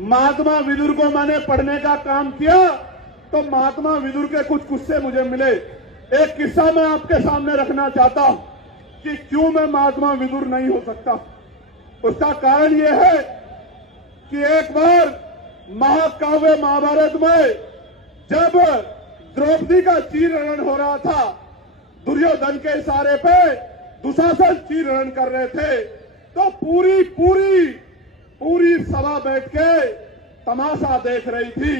महात्मा विदुर को मैंने पढ़ने का काम किया तो महात्मा विदुर के कुछ किस्से मुझे मिले। एक किस्सा मैं आपके सामने रखना चाहता हूं कि क्यों मैं महात्मा विदुर नहीं हो सकता। उसका कारण यह है कि एक बार महाकाव्य महाभारत में जब द्रौपदी का चीरहरण हो रहा था, दुर्योधन के इशारे पे दुशासन चीरहरण कर रहे थे, तो पूरी सभा बैठ के तमाशा देख रही थी।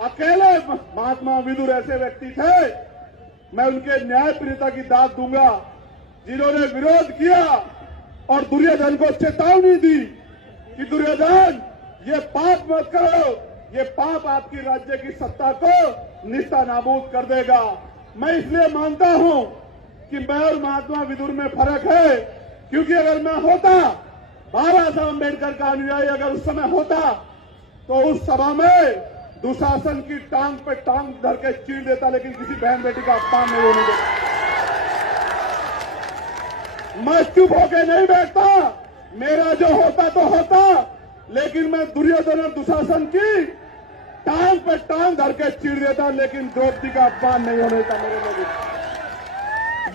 अकेले महात्मा विदुर ऐसे व्यक्ति थे, मैं उनके न्यायप्रियता की दाद दूंगा, जिन्होंने विरोध किया और दुर्योधन को चेतावनी दी कि दुर्योधन ये पाप मत करो, ये पाप आपकी राज्य की सत्ता को निस्ता नाबूद कर देगा। मैं इसलिए मानता हूं कि मैं और महात्मा विदुर में फर्क है, क्योंकि अगर मैं होता, बाबा साहब अम्बेडकर का अनुयायी अगर उस समय होता तो उस सभा में दुशासन की टांग पे टांग धर के चीर देता, लेकिन किसी बहन बेटी का अपमान नहीं होने देता। मैं चुप होके नहीं बैठता, मेरा जो होता तो होता, लेकिन मैं दुर्योधन और दुशासन की टांग पे टांग धर के चीर देता, लेकिन द्रौपदी का अपमान नहीं होने देता। मेरे लोगों,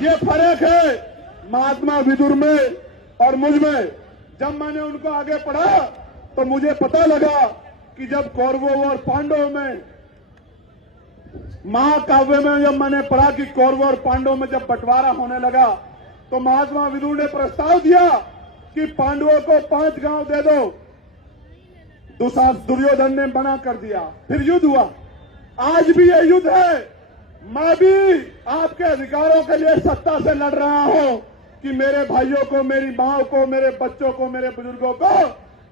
ये फर्क है महात्मा विदुर में और मुझ में। जब मैंने उनको आगे पढ़ा तो मुझे पता लगा कि जब कौरवों और पांडवों में, महाकाव्य में जब मैंने पढ़ा कि कौरवों और पांडवों में जब बंटवारा होने लगा तो महात्मा विदुर ने प्रस्ताव दिया कि पांडवों को 5 गांव दे दो। दुर्योधन ने मना कर दिया, फिर युद्ध हुआ। आज भी ये युद्ध है। मैं भी आपके अधिकारों के लिए सत्ता से लड़ रहा हूं कि मेरे भाइयों को, मेरी माओ को, मेरे बच्चों को, मेरे बुजुर्गों को,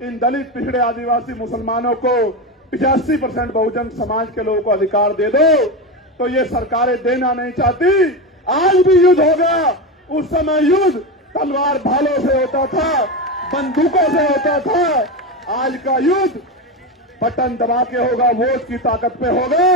इन दलित, पिछड़े, आदिवासी, मुसलमानों को 85% बहुजन समाज के लोगों को अधिकार दे दो। तो ये सरकारें देना नहीं चाहती। आज भी युद्ध हो गया। उस समय युद्ध तलवार भालों से होता था, बंदूकों से होता था। आज का युद्ध बटन दबा के होगा, वोट की ताकत पे होगा।